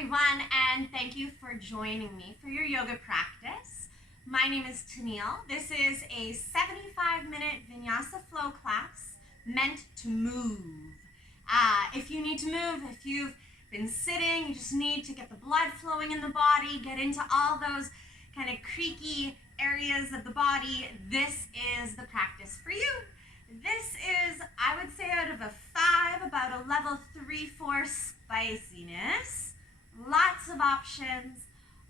everyone, and thank you for joining me for your yoga practice. My name is Tennille. This is a 75-minute Vinyasa Flow class meant to move. If you need to move, if you've been sitting, you just need to get the blood flowing in the body, get into all those kind of creaky areas of the body, this is the practice for you. This is, I would say, out of a 5, about a level 3-4 spiciness. Lots of options,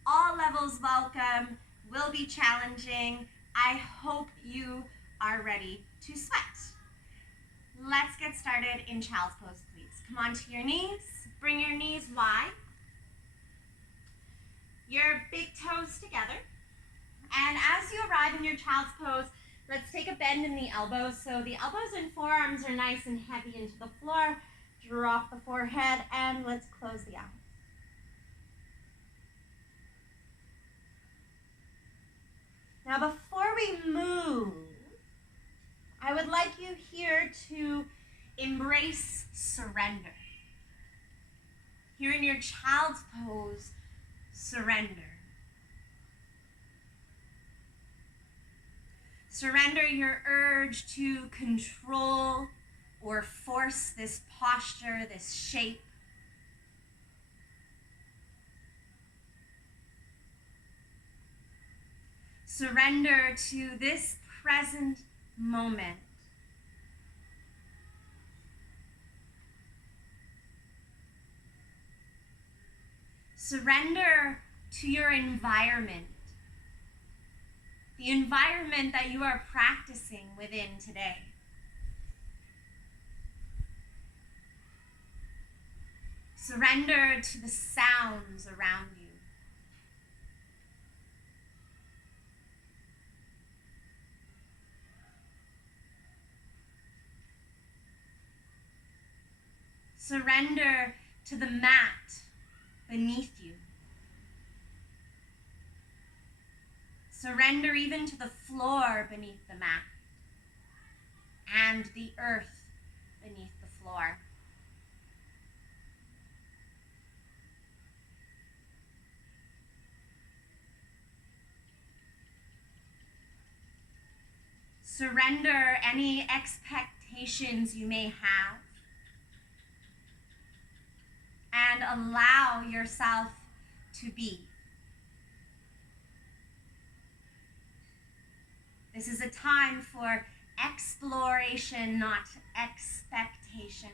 all levels welcome, will be challenging. I hope you are ready to sweat. Let's get started in child's pose, please. Come onto your knees, bring your knees wide, your big toes together. And as you arrive in your child's pose, let's take a bend in the elbows. So the elbows and forearms are nice and heavy into the floor. Drop the forehead and let's close the eyes. Now before we move, I would like you here to embrace surrender. Here in your child's pose, surrender. Surrender your urge to control or force this posture, this shape. Surrender to this present moment. Surrender to your environment. The environment that you are practicing within today. Surrender to the sounds around you. Surrender to the mat beneath you. Surrender even to the floor beneath the mat and the earth beneath the floor. Surrender any expectations you may have and allow yourself to be. This is a time for exploration, not expectation.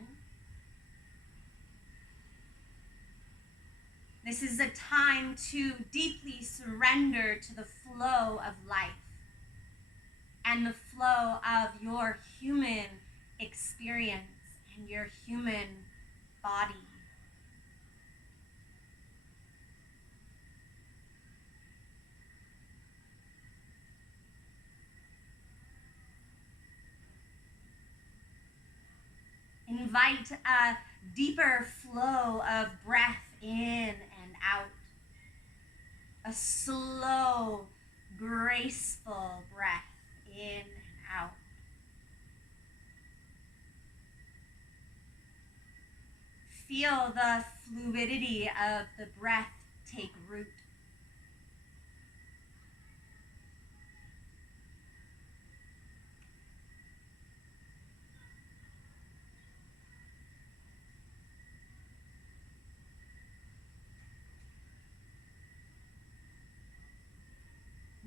This is a time to deeply surrender to the flow of life and the flow of your human experience and your human body. Invite a deeper flow of breath in and out. A slow, graceful breath in and out. Feel the fluidity of the breath take root.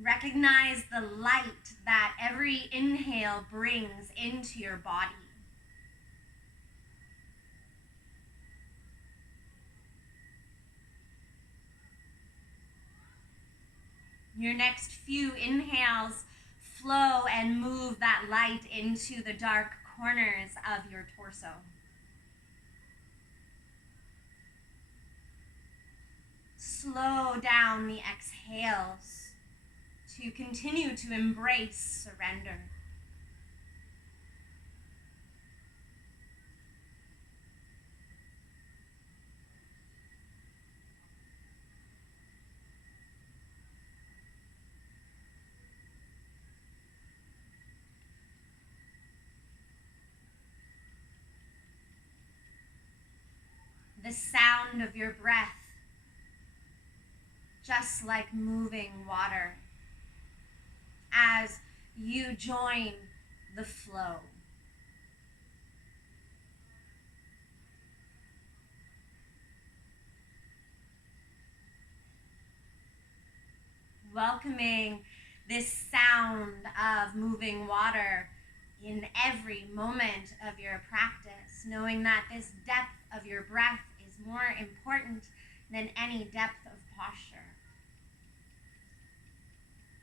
Recognize the light that every inhale brings into your body. Your next few inhales, flow and move that light into the dark corners of your torso. Slow down the exhales to continue to embrace surrender. The sound of your breath just like moving water as you join the flow. Welcoming this sound of moving water in every moment of your practice, knowing that this depth of your breath is more important than any depth of posture.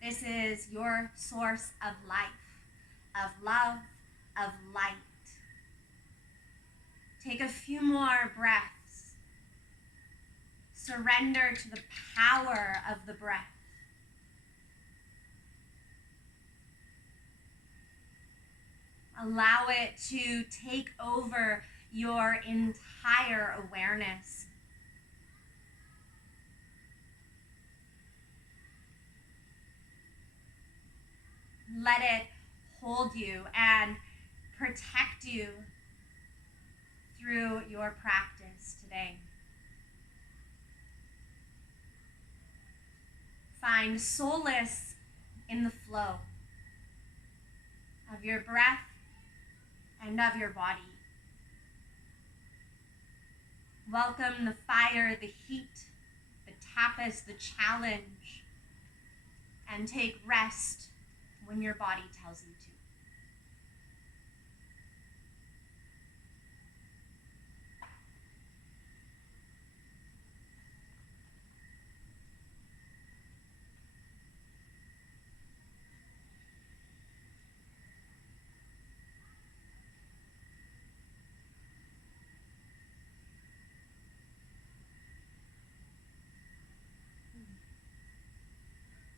This is your source of life, of love, of light. Take a few more breaths. Surrender to the power of the breath. Allow it to take over your entire awareness. Let it hold you and protect you through your practice today. Find solace in the flow of your breath and of your body. Welcome the fire, the heat, the tapas, the challenge, and take rest when your body tells you to.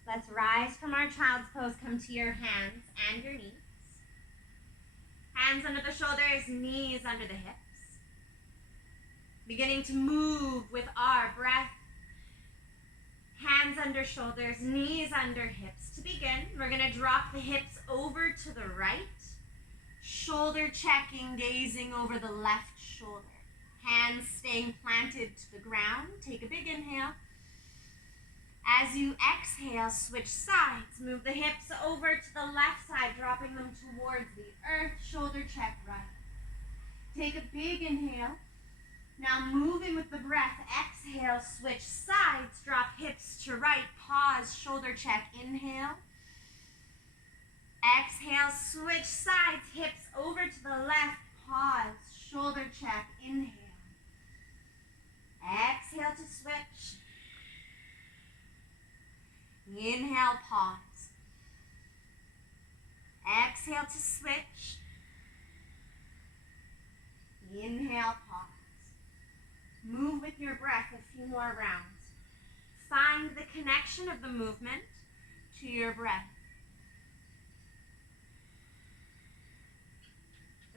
Let's rise from our child's pose, come to your hands and your knees. Hands under the shoulders, knees under the hips. Beginning to move with our breath. Hands under shoulders, knees under hips. To begin, we're going to drop the hips over to the right. Shoulder checking, gazing over the left shoulder. Hands staying planted to the ground. Take a big inhale. As you exhale, switch sides. Move the hips over to the left side, dropping them towards the earth. Shoulder check right. Take a big inhale. Now moving with the breath, exhale, switch sides. Drop hips to right, pause, shoulder check, inhale. Exhale, switch sides, hips over to the left, pause, shoulder check, inhale. Exhale to switch. Inhale, pause. Exhale to switch. Inhale, pause. Move with your breath a few more rounds. Find the connection of the movement to your breath.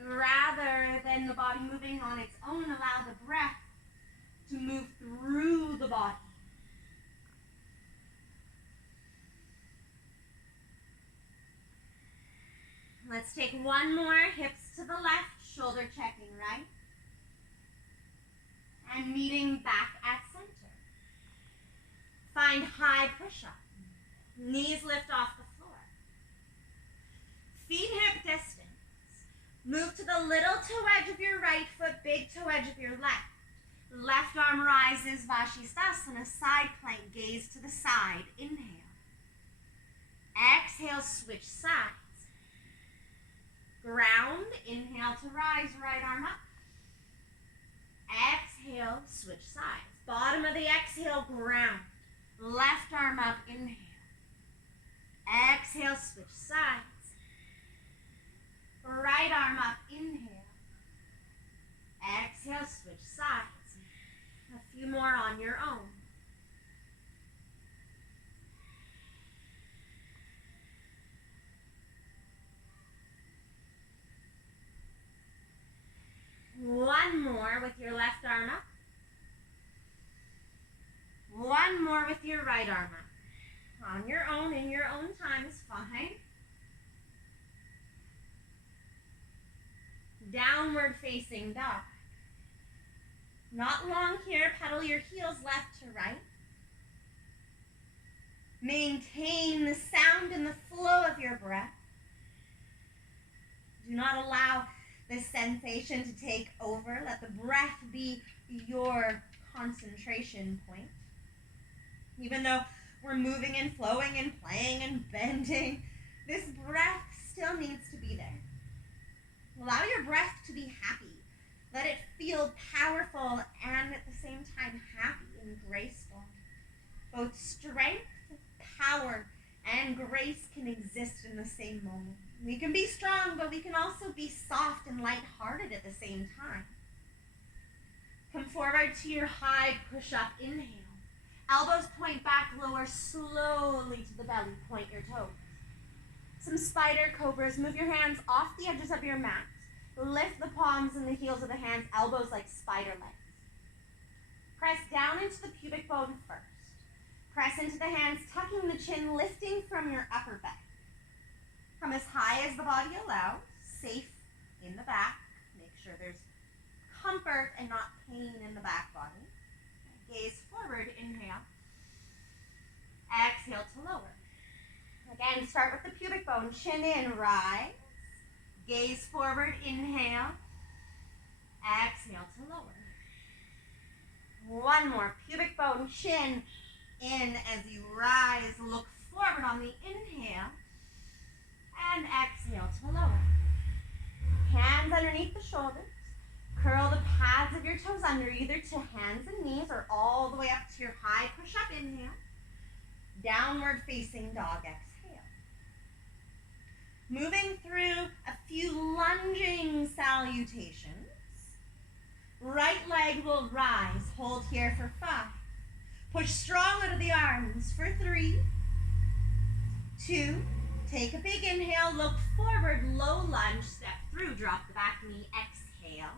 Rather than the body moving on its own, allow the breath to move through the body. Let's take one more, hips to the left, shoulder checking right. And meeting back at center. Find high push-up. Knees lift off the floor. Feet hip distance. Move to the little toe edge of your right foot, big toe edge of your left. Left arm rises, Vashisthasana, side plank, gaze to the side. Inhale. Exhale, switch sides. Ground, inhale to rise, right arm up. Exhale, switch sides. Bottom of the exhale, ground. Left arm up, inhale. Exhale, switch sides. Right arm up, inhale. Exhale, switch sides. A few more on your own. One more with your left arm up. One more with your right arm up. On your own, in your own time is fine. Downward facing dog. Not long here, pedal your heels left to right. Maintain the sound and the flow of your breath. Do not allow this sensation to take over. Let the breath be your concentration point. Even though we're moving and flowing and playing and bending, this breath still needs to be there. Allow your breath to be happy. Let it feel powerful and at the same time happy and graceful. Both strength, power, and grace can exist in the same moment. We can be strong, but we can also be soft and lighthearted at the same time. Come forward to your high push-up inhale. Elbows point back, lower slowly to the belly. Point your toes. Some spider cobras. Move your hands off the edges of your mat. Lift the palms and the heels of the hands, elbows like spider legs. Press down into the pubic bone first. Press into the hands, tucking the chin, lifting from your upper back. Come as high as the body allows, safe in the back. Make sure there's comfort and not pain in the back body. Gaze forward, inhale. Exhale to lower. Again, start with the pubic bone, chin in, rise. Gaze forward, inhale. Exhale to lower. One more, pubic bone, chin in as you rise. Look forward on the inhale. And exhale to lower. Hands underneath the shoulders. Curl the pads of your toes under, either to hands and knees or all the way up to your high push-up inhale. Downward facing dog, exhale. Moving through a few lunging salutations. Right leg will rise. Hold here for 5. Push strong out of the arms for 3, 2, take a big inhale, look forward, low lunge, step through, drop the back knee, exhale.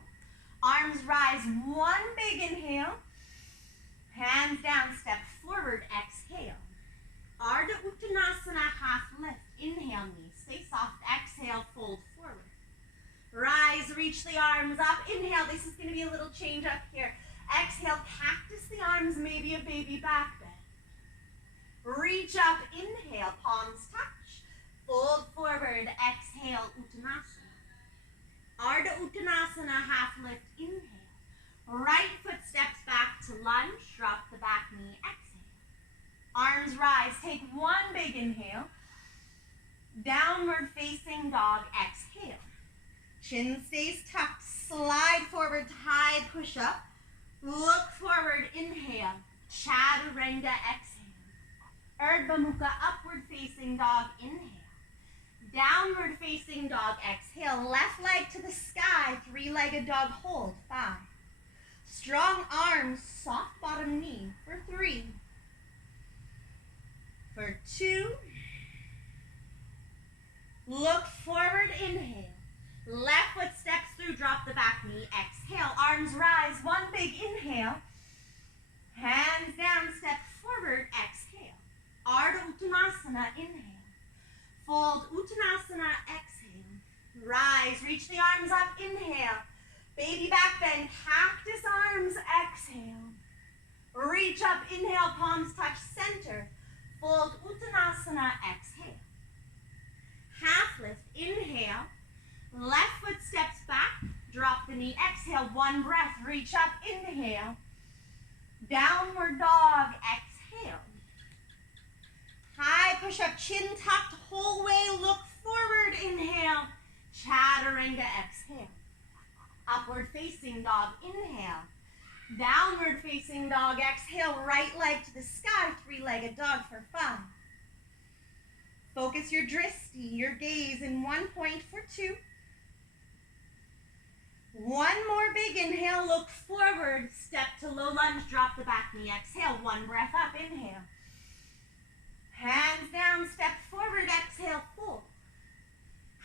Arms rise, 1 big inhale. Hands down, step forward, exhale. Ardha Uttanasana, half lift. Inhale, knees stay soft. Exhale, fold forward. Rise, reach the arms up. Inhale, this is going to be a little change up here. Exhale, cactus the arms, maybe a baby back bend. Reach up, inhale, palms touch. Fold forward, exhale, Uttanasana. Ardha Uttanasana, half lift, inhale. Right foot steps back to lunge, drop the back knee, exhale. Arms rise, take 1 big inhale. Downward facing dog, exhale. Chin stays tucked, slide forward to high push up. Look forward, inhale. Chaturanga, exhale. Urdhva Mukha, upward facing dog, inhale. Downward facing dog, exhale. Left leg to the sky, 3-legged dog, hold, 5. Strong arms, soft bottom knee for 3. For 2. Look forward, inhale. Left foot steps through, drop the back knee, exhale. Arms rise, 1 big inhale. Hands down, step forward, exhale. Ardha Uttanasana, inhale. Fold Uttanasana, exhale. Rise, reach the arms up, inhale. Baby back bend, cactus arms, exhale. Reach up, inhale, palms touch center. Fold Uttanasana, exhale. Half lift, inhale. Left foot steps back, drop the knee, exhale. 1 breath, reach up, inhale. Downward dog, exhale. High push up, chin tucked, whole way, look forward, inhale. Chaturanga, exhale. Upward facing dog, inhale. Downward facing dog, exhale. Right leg to the sky, 3-legged dog for 5. Focus your drishti, your gaze in 1 point for 2. 1 more big inhale, look forward, step to low lunge, drop the back knee, exhale. 1 breath up, inhale. Hands down, step forward, exhale, fold.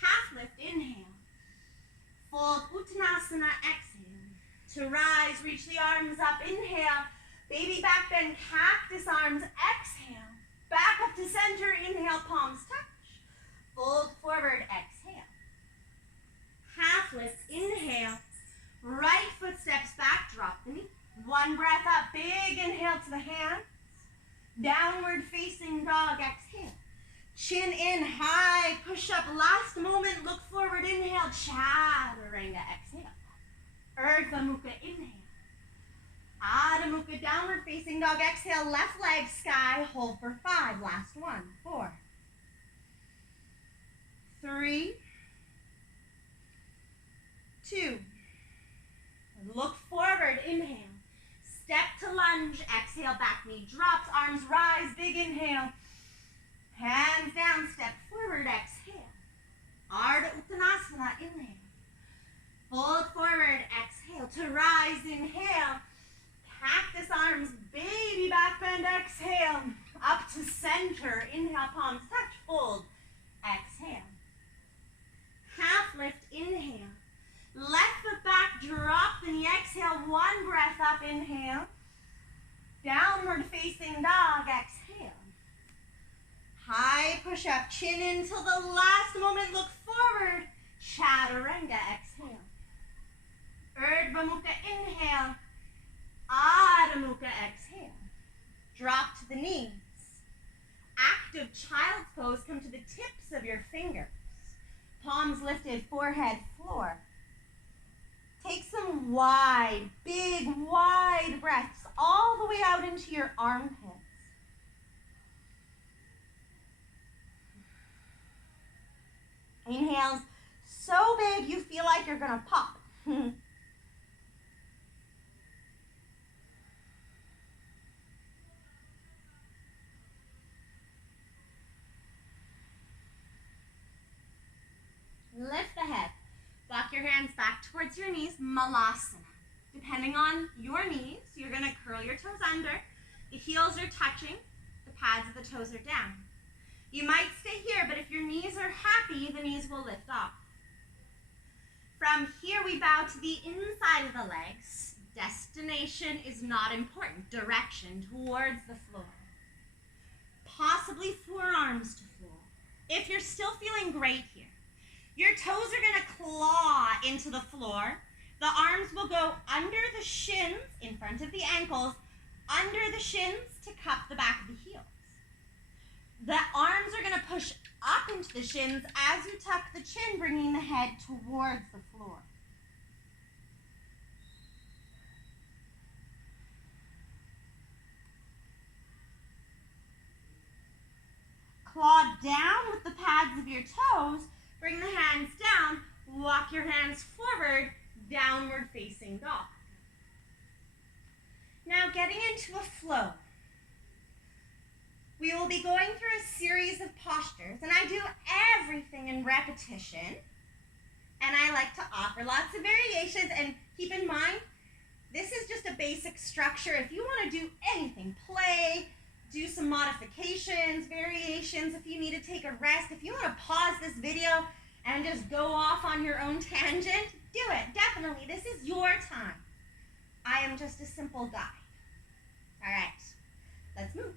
Half lift, inhale. Fold Uttanasana, exhale. To rise, reach the arms up, inhale. Baby back bend, cactus arms, exhale. Back up to center, inhale, palms touch. Fold forward, exhale. Half lift, inhale. Right foot steps back, drop the knee. 1 breath up, big inhale to the hands. Downward facing dog, exhale. Chin in, high push-up. Last moment, look forward, inhale, chaturanga, exhale. Urdhva Mukha, inhale. Adho Mukha, downward facing dog, exhale, left leg, sky, hold for 5. Last one, 4, 3, 2. Look forward, inhale. Step to lunge, exhale, back knee drops, arms rise, big inhale. Hands down, step forward, exhale. Ardha Uttanasana, inhale. Fold forward, exhale. To rise, inhale. Cactus arms, baby back bend, exhale. Up to center, inhale, palms touch, fold, exhale. Half lift, inhale. Left foot back, drop the knee, exhale, 1 breath up, inhale. Downward facing dog, exhale. High push up, chin in till the last moment, look forward. Chaturanga, exhale. Urdhva Mukha, inhale. Adho Mukha, exhale. Drop to the knees. Active child's pose, come to the tips of your fingers. Palms lifted, forehead, floor. Take some wide, big, wide breaths all the way out into your armpits. Inhales so big you feel like you're gonna pop. Lift the head. Walk your hands back towards your knees, Malasana. Depending on your knees, you're gonna curl your toes under. The heels are touching, the pads of the toes are down. You might stay here, but if your knees are happy, the knees will lift off. From here, we bow to the inside of the legs. Destination is not important. Direction towards the floor. Possibly forearms to floor. If you're still feeling great here, your toes are gonna claw into the floor. The arms will go under the shins, in front of the ankles, under the shins to cup the back of the heels. The arms are gonna push up into the shins as you tuck the chin, bringing the head towards the floor. Claw down with the pads of your toes, bring the hands down, walk your hands forward, downward facing dog. Now getting into a flow. We will be going through a series of postures, and I do everything in repetition, and I like to offer lots of variations, and keep in mind, this is just a basic structure. If you want to do anything, play, do some modifications, variations, if you need to take a rest, if you want to pause this video and just go off on your own tangent, do it, definitely. This is your time. I am just a simple guide. All right, let's move.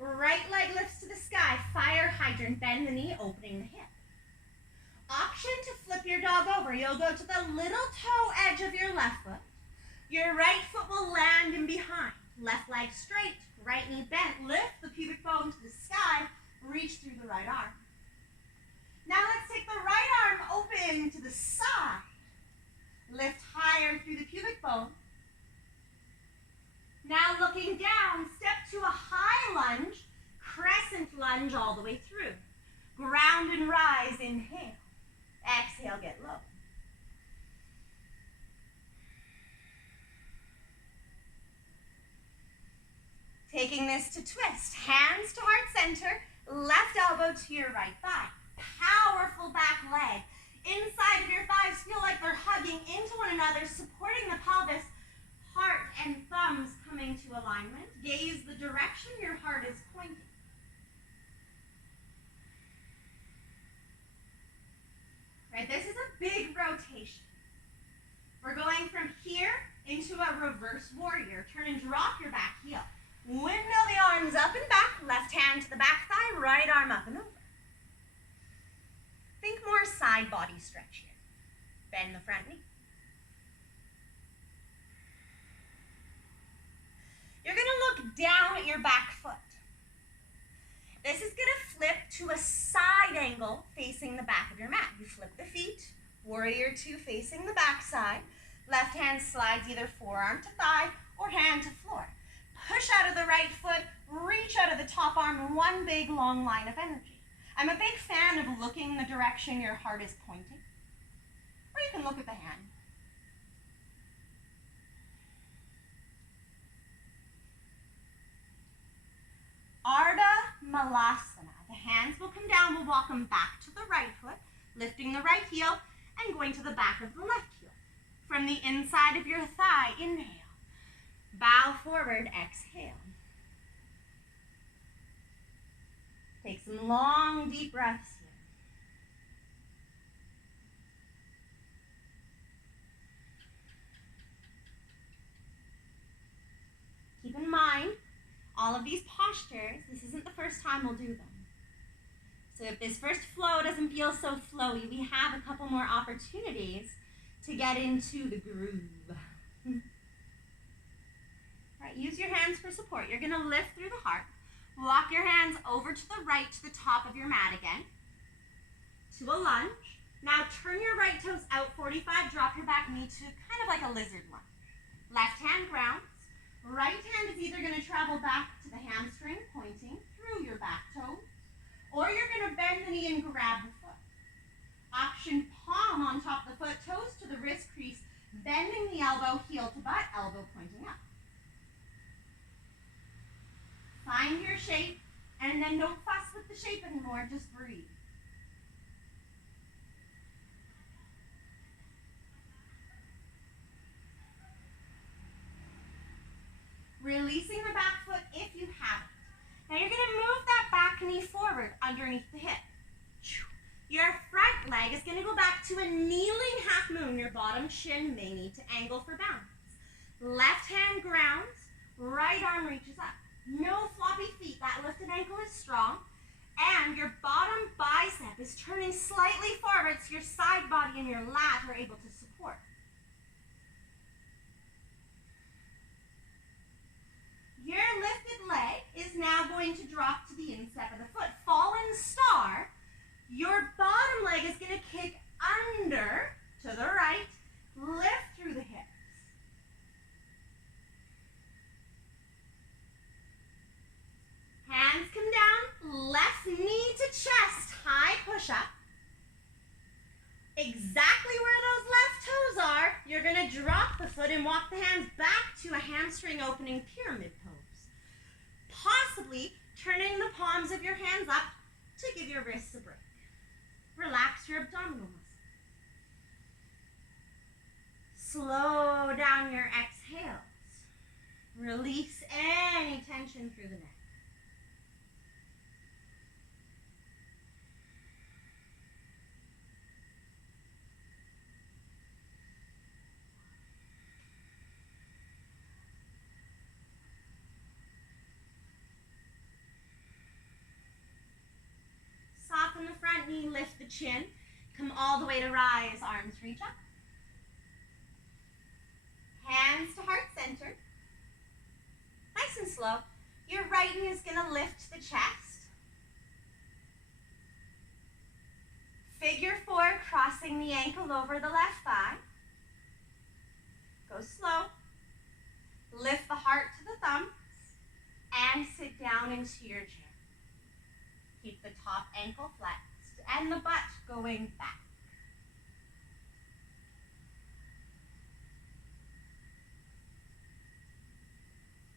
Right leg lifts to the sky, fire hydrant, bend the knee, opening the hip. Option to flip your dog over. You'll go to the little toe edge of your left foot. Your right foot will land in behind. Left leg straight, right knee bent. Lift the pubic bone to the sky, reach through the right arm. Now let's take the right arm open to the side. Lift higher through the pubic bone. Now looking down, step to a high lunge, crescent lunge all the way through. Ground and rise, inhale. Exhale, get low. Taking this to twist, hands to heart center, left elbow to your right thigh. Powerful back leg. Inside of your thighs feel like they're hugging into one another, supporting the pelvis. Heart and thumbs coming to alignment. Gaze the direction your heart is pointing. Right, this is a big rotation. We're going from here into a reverse warrior. Turn and drop your back heel. Windmill the arms up and back, left hand to the back thigh, right arm up and over. Think more side body stretch here. Bend the front knee. You're going to look down at your back foot. This is going to flip to a side angle facing the back of your mat. You flip the feet, warrior two facing the back side. Left hand slides either forearm to thigh or hand to floor. Push out of the right foot, reach out of the top arm in one big long line of energy. I'm a big fan of looking the direction your heart is pointing. Or you can look at the hand. Ardha Malasana. The hands will come down. We'll walk them back to the right foot, lifting the right heel and going to the back of the left heel. From the inside of your thigh, inhale. Bow forward, exhale. Take some long, deep breaths here. Keep in mind, all of these postures, this isn't the first time we'll do them. So if this first flow doesn't feel so flowy, we have a couple more opportunities to get into the groove. All right, use your hands for support. You're gonna lift through the heart. Walk your hands over to the right to the top of your mat again. To a lunge. Now turn your right toes out 45, drop your back knee to kind of like a lizard lunge. Left hand grounds. Right hand is either going to travel back to the hamstring, pointing through your back toes, or you're going to bend the knee and grab the foot. Option palm on top of the foot, toes to the wrist crease, bending the elbow, heel to butt, elbow pointing up. Find your shape, and then don't fuss with the shape anymore, just breathe. Releasing the back foot if you have it. Now you're going to move that back knee forward underneath the hip. Your front leg is going to go back to a kneeling half moon. Your bottom shin may need to angle for balance. Left hand grounds, right arm reaches up. No floppy feet. That lifted ankle is strong. And your bottom bicep is turning slightly forward so your side body and your lat are able to support. Your lifted leg is now going to drop to the instep of the foot. Fallen star, your bottom leg is going to kick under to the right, lift through the hips. Hands come down, left knee to chest, high push-up. Exactly where those left toes are, you're going to drop the foot and walk the hands back to a hamstring opening pyramid pose. Possibly turning the palms of your hands up to give your wrists a break. Relax your abdominal muscle. Slow down your exhales. Release any tension through the neck. Soften the front knee, lift the chin. Come all the way to rise, arms reach up. Hands to heart center. Nice and slow. Your right knee is going to lift the chest. Figure four, crossing the ankle over the left thigh. Go slow. Lift the heart to the thumbs and sit down into your chair. Keep the top ankle flexed and the butt going back.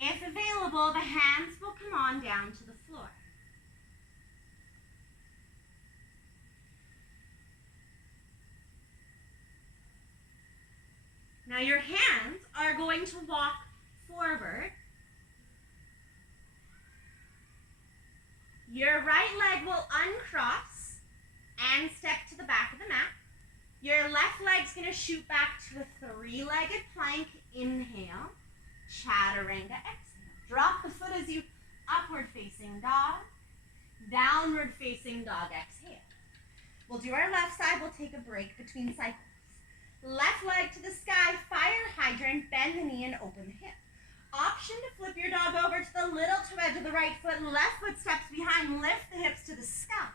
If available, the hands will come on down to the floor. Now your hands are going to walk forward. Your right leg will uncross and step to the back of the mat. Your left leg's going to shoot back to a three-legged plank. Inhale, chaturanga, exhale. Drop the foot as you upward facing dog, downward facing dog, exhale. We'll do our left side. We'll take a break between cycles. Left leg to the sky, fire hydrant, bend the knee and open the hip. Option to flip your dog over to the little toe edge of the right foot, left foot steps behind, lift the hips to the sky.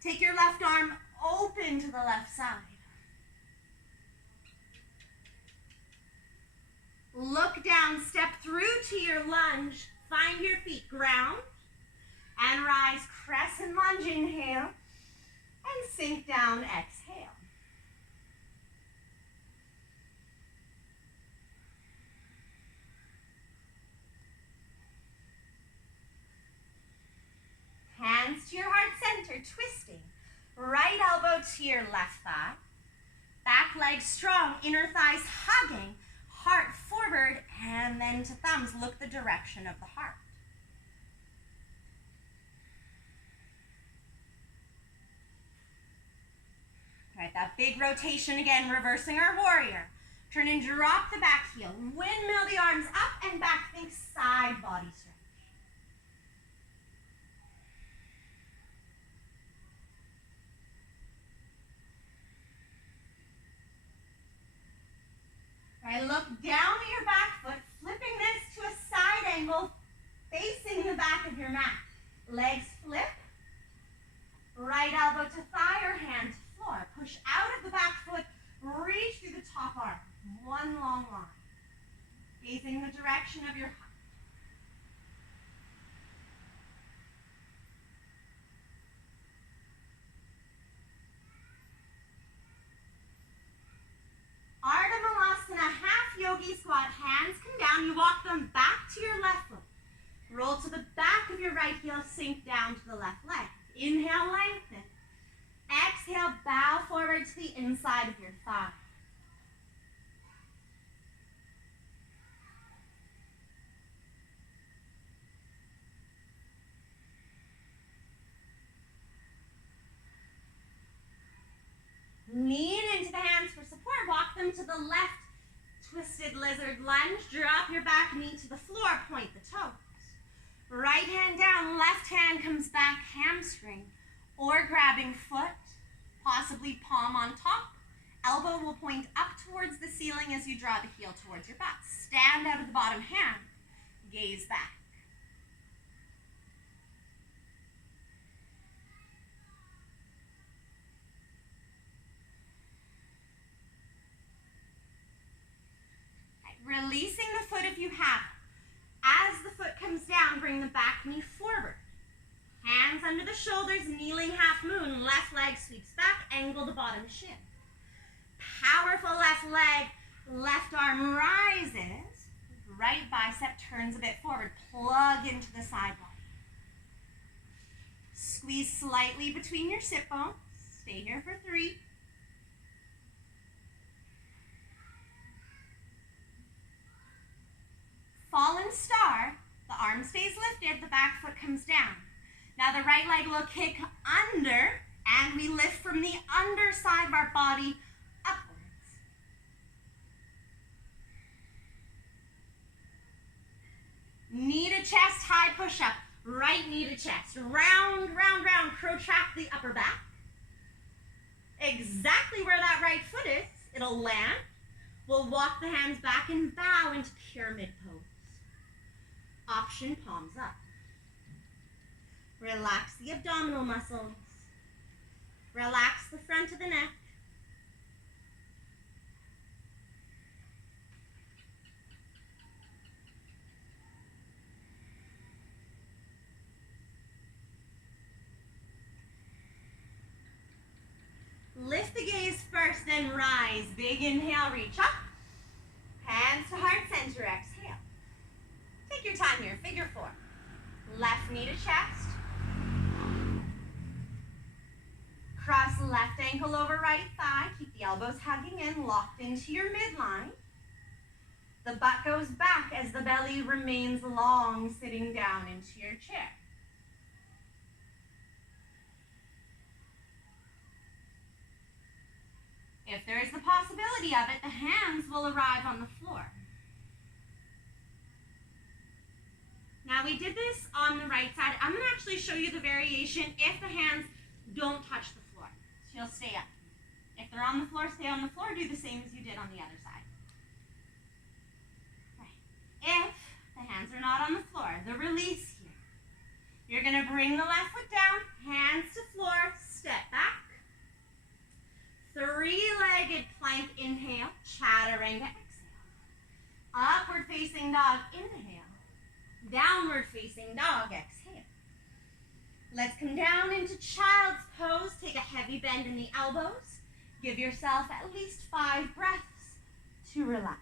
Take your left arm open to the left side. Look down, step through to your lunge, find your feet, ground, and rise, crescent lunge, inhale, and sink down, exhale. Hands to your heart center, twisting. Right elbow to your left thigh. Back leg strong, inner thighs hugging. Heart forward, and then to thumbs. Look the direction of the heart. All right, that big rotation again, reversing our warrior. Turn and drop the back heel. Windmill the arms up and back. Think side body stretch. All right, look down at your back foot, flipping this to a side angle, facing the back of your mat. Legs flip. Right elbow to thigh or hand to floor. Push out of the back foot, reach through the top arm. One long line. Facing the direction of your heart. Half yogi squat, hands come down, you walk them back to your left foot. Roll to the back of your right heel, sink down to the left leg. Inhale, lengthen. Exhale, bow forward to the inside of your thigh. Lean into the hands for support, walk them to the left. Twisted lizard lunge, drop your back knee to the floor, point the toes. Right hand down, left hand comes back, hamstring, or grabbing foot, possibly palm on top. Elbow will point up towards the ceiling as you draw the heel towards your butt. Stand out of the bottom hand, gaze back. Releasing the foot if you have. As the foot comes down, bring the back knee forward. Hands under the shoulders, kneeling half moon. Left leg sweeps back, angle the bottom shin. Powerful left leg, left arm rises. Right bicep turns a bit forward. Plug into the side body. Squeeze slightly between your sit bones. Stay here for 3. Fallen star, the arm stays lifted, the back foot comes down. Now the right leg will kick under, and we lift from the underside of our body upwards. Knee to chest, high push-up. Right knee to chest. Round, round, round. Protract the upper back. Exactly where that right foot is, it'll land. We'll walk the hands back and bow into pyramid pose. Option, palms up. Relax the abdominal muscles. Relax the front of the neck. Lift the gaze first, then rise. Big inhale, reach up. Hands to heart center, exhale. Take your time here, figure 4. Left knee to chest. Cross left ankle over right thigh. Keep the elbows hugging in, locked into your midline. The butt goes back as the belly remains long, sitting down into your chair. If there is the possibility of it, the hands will arrive on the floor. Now we did this on the right side. I'm going to actually show you the variation if the hands don't touch the floor. So you'll stay up. If they're on the floor, stay on the floor. Do the same as you did on the other side. Right. If not on the floor. The release here. You're going to bring the left foot down, hands to floor, step back. Three-legged plank, inhale, chaturanga, exhale. Upward facing dog, inhale. Downward facing dog, exhale. Let's come down into child's pose. Take a heavy bend in the elbows. Give yourself at least 5 breaths to relax.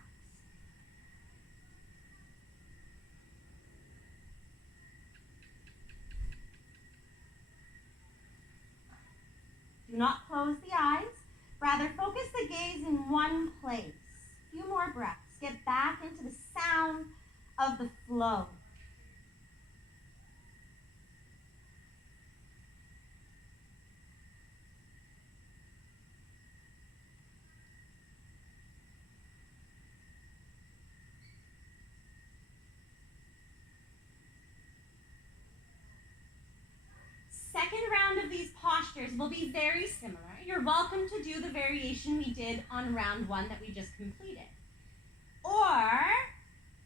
Do not close the eyes. Rather, focus the gaze in one place. A few more breaths. Get back into the sound of the flow. Second round of these postures will be very similar. You're welcome to do the variation we did on round 1 that we just completed. Or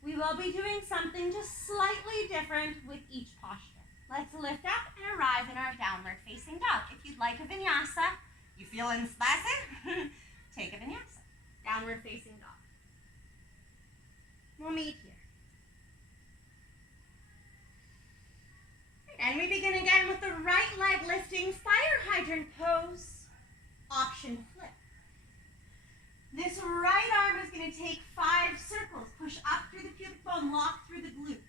we will be doing something just slightly different with each posture. Let's lift up and arrive in our downward facing dog. If you'd like a vinyasa, you feeling spicy? Take a vinyasa. Downward facing dog. We'll meet here. And we begin again with the right leg lifting, fire hydrant pose, option flip. This right arm is going to take 5 circles. Push up through the pubic bone, lock through the glutes.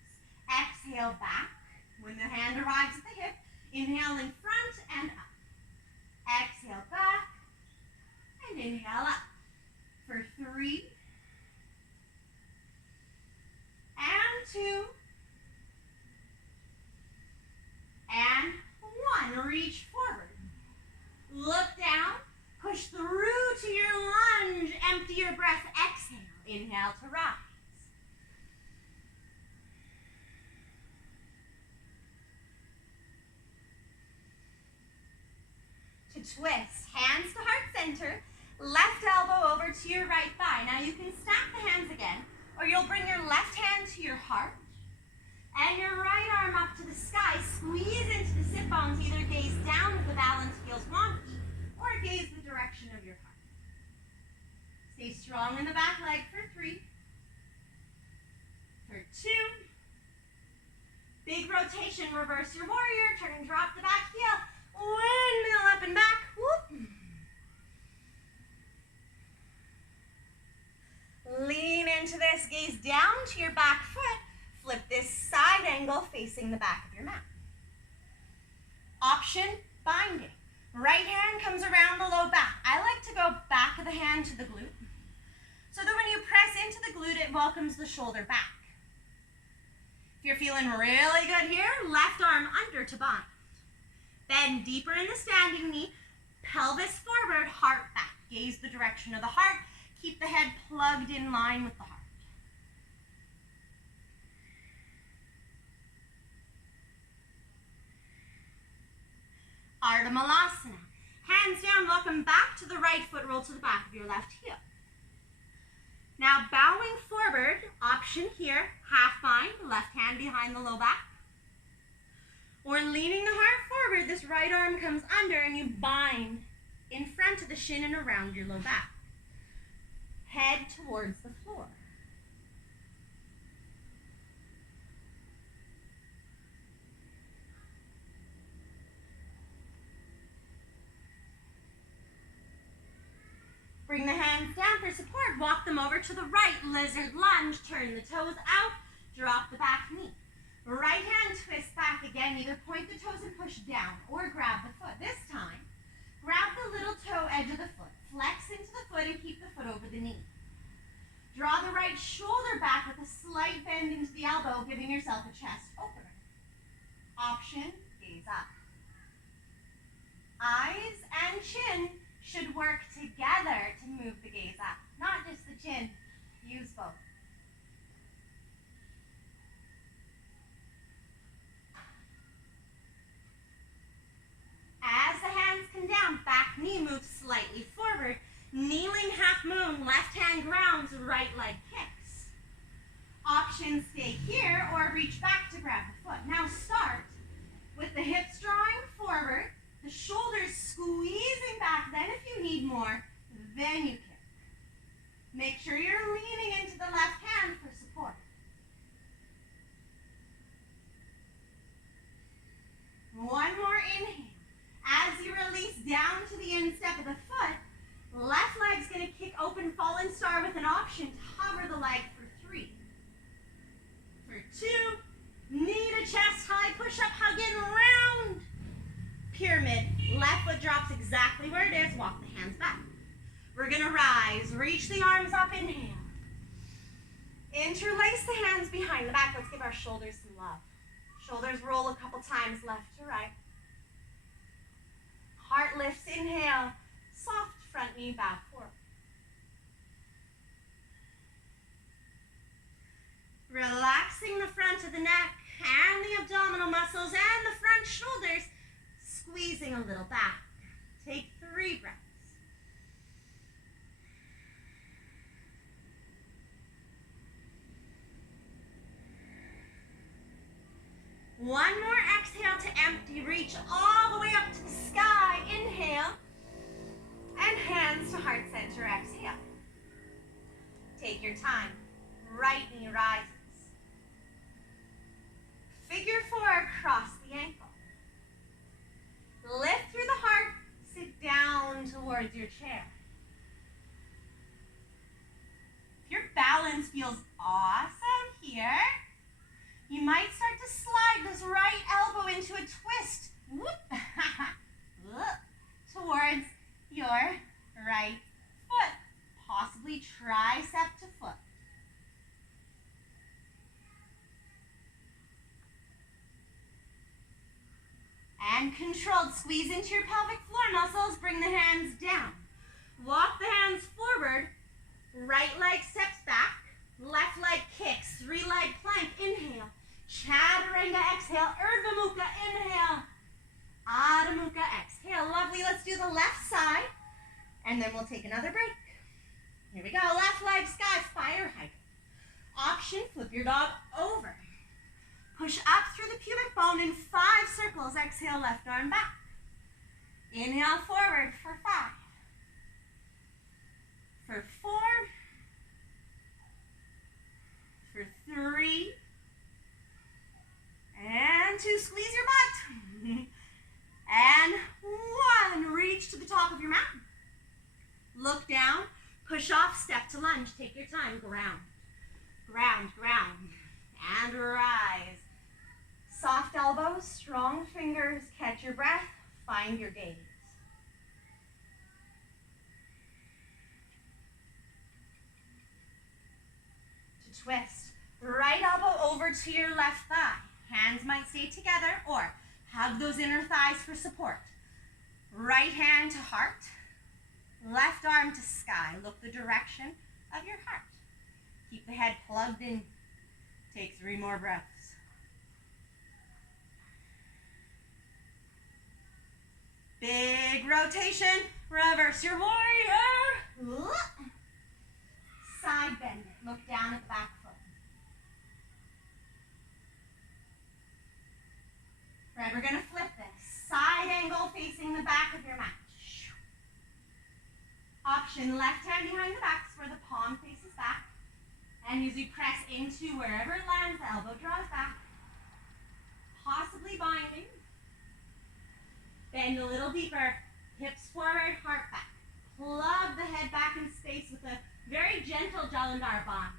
Exhale back. When the hand arrives at the hip, inhale in front and up. Exhale back and inhale up. For 3 and 2 and 1. Reach forward. Look down. Push through to your lunge. Empty your breath. Exhale. Inhale to rise. To twist. Hands to heart center. Left elbow over to your right thigh. Now you can stack the hands again, or you'll bring your left hand to your heart and your right arm up to the sky. Squeeze into the sit bones. Either gaze down if the balance feels wonky, or gaze the direction of your heart. Stay strong in the back leg for 3, for 2. Big rotation, reverse your warrior, turn and drop the back heel. Windmill up and back. Whoop. Lean into this, gaze down to your back foot. Flip this side angle facing the back of your mat. Option, binding. Right hand comes around the low back. I like to go back of the hand to the glute, so that when you press into the glute, it welcomes the shoulder back. If you're feeling really good here, left arm under to bind. Bend deeper in the standing knee, pelvis forward, heart back. Gaze the direction of the heart. Keep the head plugged in line with the heart. Ardha Malasana. Hands down, welcome back to the right foot, roll to the back of your left heel. Now bowing forward, option here, half bind, left hand behind the low back. Or leaning the heart forward, this right arm comes under and you bind in front of the shin and around your low back. Head towards the floor. Bring the hands down for support. Walk them over to the right. Lizard lunge. Turn the toes out. Drop the back knee. Right hand twist back again. Either point the toes and push down or grab the foot. This time, grab the little toe edge of the foot. Flex into the foot and keep the foot over the knee. Draw the right shoulder back with a slight bend into the elbow, giving yourself a chest opener. Option, gaze up. Eyes and chin should work together to move the gaze up, not just the chin. Use both. As the hands come down, back knee moves slightly forward. Kneeling half moon, left hand grounds, right leg kicks. Option Option, stay here or reach back to grab the foot. Now start with the hips drawing forward, the shoulders squeezing back. Then if you need more, then you kick. Make sure you're leaning into the left hand for support. One more inhale. As you release down to the instep of the foot, left leg's going to kick open fallen star with an option to hover the leg for 3. For 2, knee to chest, high push-up, hug in, round. Pyramid, left foot drops exactly where it is, walk the hands back. We're going to rise, reach the arms up, inhale. Interlace the hands behind the back. Let's give our shoulders some love. Shoulders roll a couple times left to right. Heart lifts, inhale. Soft front knee bow forward. Relaxing the front of the neck and the abdominal muscles and the front shoulders, squeezing a little back. Take 3 breaths. One more exhale to empty. Reach all the way up to the sky. Inhale. And hands to heart center. Exhale. Take your time. Right knee rises. Figure 4 across the ankle. Lift through the heart. Sit down towards your chair. If your balance feels awesome here, you might start to slide this right elbow into a twist. Towards your right foot. Possibly tricep to foot. And controlled. Squeeze into your pelvic floor muscles. Bring the hands down. Walk the hands forward. Right leg steps back. Left leg kicks. 3-leg plank. Inhale. Chaturanga, exhale. Urdhva Mukha, inhale. Adho Mukha, exhale. Lovely. Let's do the left side. And then we'll take another break. Here we go. Left leg, sky, fire hydrant. Option, flip your dog over. Push up through the pubic bone in 5 circles. Exhale, left arm back. Inhale, forward for 5. For 4. For 3. And 2, squeeze your butt. And 1, reach to the top of your mat. Look down, push off, step to lunge. Take your time, ground, ground, ground. And rise. Soft elbows, strong fingers, catch your breath, find your gaze. To twist, right elbow over to your left thigh. Hands might stay together or hug those inner thighs for support. Right hand to heart, left arm to sky. Look the direction of your heart. Keep the head plugged in. Take 3 more breaths. Big rotation. Reverse your warrior. Side bend it. Look down at the back foot. Right, we're going to flip this. Side angle facing the back of your mat. Option, left hand behind the back, where the palm faces back. And as you press into wherever it lands, the elbow draws back. Possibly binding. Bend a little deeper. Hips forward, heart back. Plug the head back in space with a very gentle Jalandhar bond.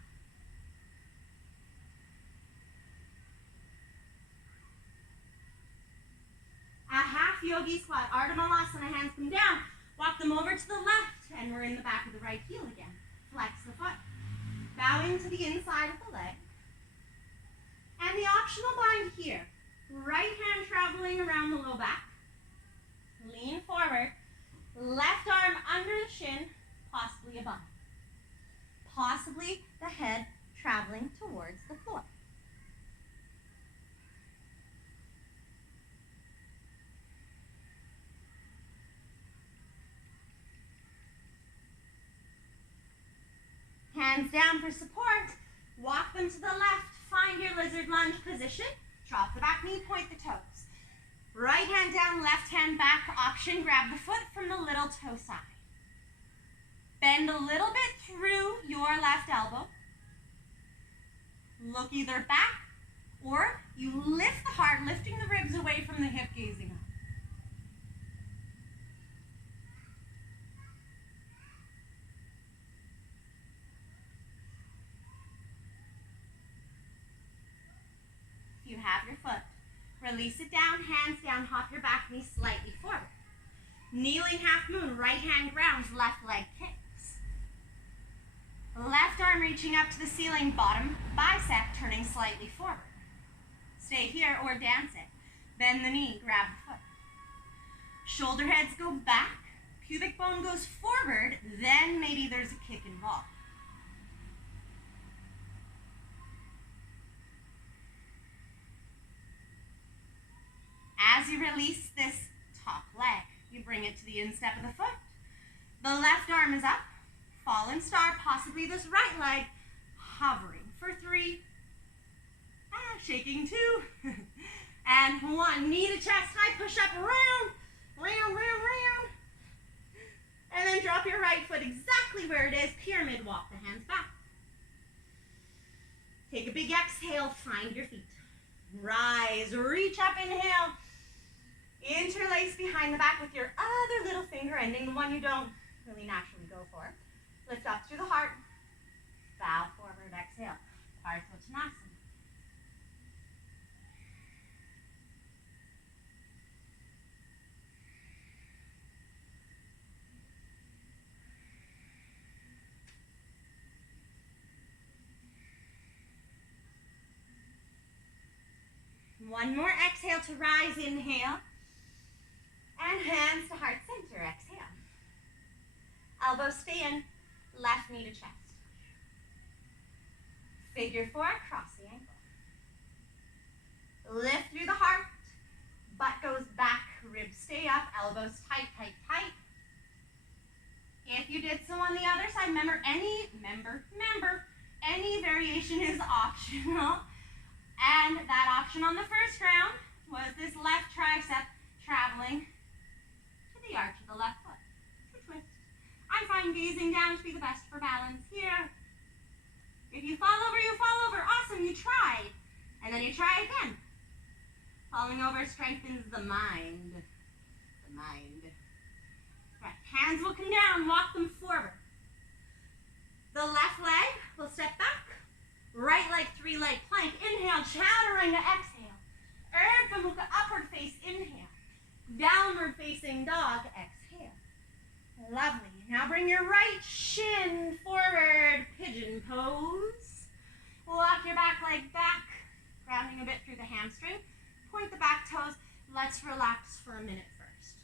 A half yogi squat. Ardha Malasana, hands come down. Walk them over to the left, and we're in the back of the right heel again. Flex the foot. Bowing to the inside of the leg. And the optional bind here. Right hand traveling around the low back. Lean forward. Left arm under the shin, possibly a bind. Possibly the head traveling towards the floor. Hands down for support. Walk them to the left. Find your lizard lunge position. Drop the back knee, point the toes. Right hand down, left hand back. Option, grab the foot from the little toe side. Bend a little bit through your left elbow. Look either back or you lift the heart, lifting the ribs away from the hip, gazing up. If you have your foot, release it down, hands down, hop your back knee slightly forward. Kneeling half moon, right hand grounds, left leg kicks. Left arm reaching up to the ceiling, bottom bicep turning slightly forward. Stay here or dance it. Bend the knee, grab the foot. Shoulder heads go back, pubic bone goes forward, then maybe there's a kick involved. As you release this top leg, you bring it to the instep of the foot. The left arm is up, fallen star, possibly this right leg, hovering for 3, shaking 2, and 1. Knee to chest, high push up, round, round, round, round. And then drop your right foot exactly where it is, pyramid walk, the hands back. Take a big exhale, find your feet. Rise, reach up, inhale. Interlace behind the back with your other little finger ending, the one you don't really naturally go for. Lift up through the heart. Bow forward, exhale. Parthottanasana. One more exhale to rise, inhale. And hands to heart center, exhale. Elbows stay in, left knee to chest. Figure 4, cross the ankle. Lift through the heart, butt goes back, ribs stay up, elbows tight, tight, tight. If you did so on the other side, remember any variation is optional. And that option on the first round was this left tricep traveling to the arch of the left foot. To twist. I find gazing down to be the best for balance here. If you fall over, you fall over. Awesome, you tried. And then you try again. Falling over strengthens the mind. The mind. Right, hands will come down, walk them forward. The left leg will step back. Right leg, 3-leg plank. Inhale, chaturanga, exhale. Urdhva Mukha, upward face, inhale. Downward facing dog, exhale. Lovely. Now bring your right shin forward, pigeon pose. Walk your back leg back, grounding a bit through the hamstring. Point the back toes. Let's relax for a minute first.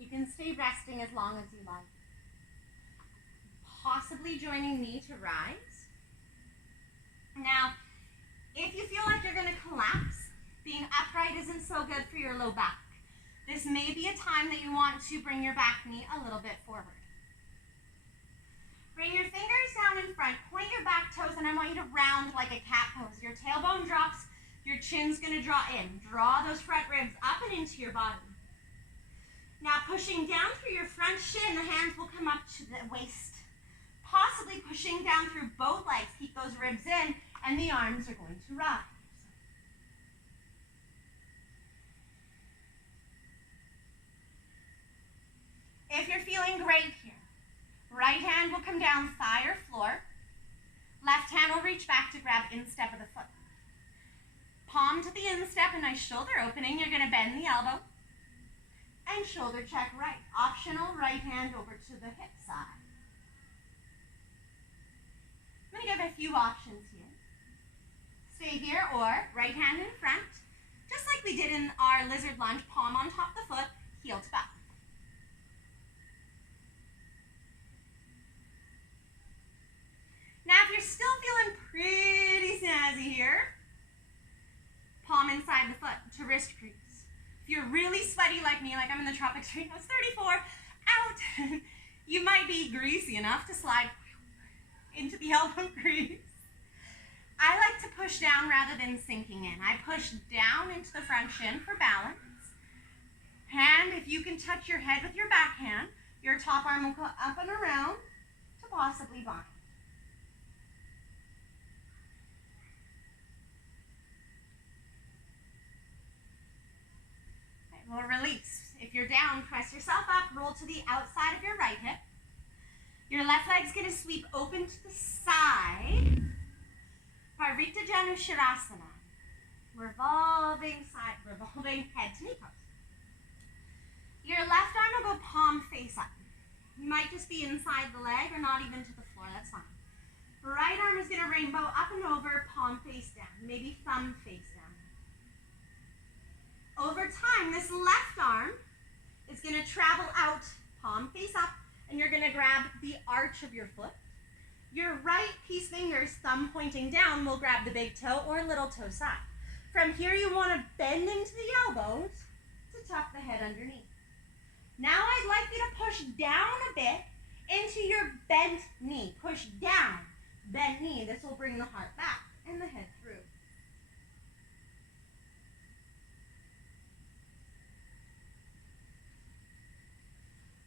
You can stay resting as long as you like. Possibly joining me to rise. Now, if you feel like you're going to collapse, being upright isn't so good for your low back. This may be a time that you want to bring your back knee a little bit forward. Bring your fingers down in front, point your back toes, and I want you to round like a cat pose. Your tailbone drops, your chin's going to draw in. Draw those front ribs up and into your body. Now pushing down through your front shin, the hands will come up to the waist. Possibly pushing down through both legs. Keep those ribs in, and the arms are going to rise. If you're feeling great here, right hand will come down thigh or floor. Left hand will reach back to grab instep of the foot. Palm to the instep, a nice shoulder opening. You're going to bend the elbow. And shoulder check right. Optional, right hand over to the hip side. few options here. Stay here or right hand in front, just like we did in our lizard lunge, palm on top of the foot, heel to back. Now if you're still feeling pretty snazzy here, palm inside the foot to wrist crease. If you're really sweaty like me, like I'm in the tropics right now, it's 34, out, you might be greasy enough to slide into the elbow crease. I like to push down rather than sinking in. I push down into the front shin for balance. And if you can touch your head with your back hand, your top arm will go up and around to possibly bind. We'll release. If you're down, press yourself up, roll to the outside of your right hip. Your left leg's going to sweep open to the side. Parvrita Janushirasana. Revolving head to knee pose. Your left arm will go palm face up. You might just be inside the leg or not even to the floor, that's fine. Right arm is going to rainbow up and over, palm face down, maybe thumb face down. Over time, this left arm is going to travel out, palm face up, and you're going to grab the arch of your foot. Your right peace fingers, thumb pointing down, will grab the big toe or little toe side. From here, you want to bend into the elbows to tuck the head underneath. Now I'd like you to push down a bit into your bent knee. Push down, bent knee. This will bring the heart back and the head through.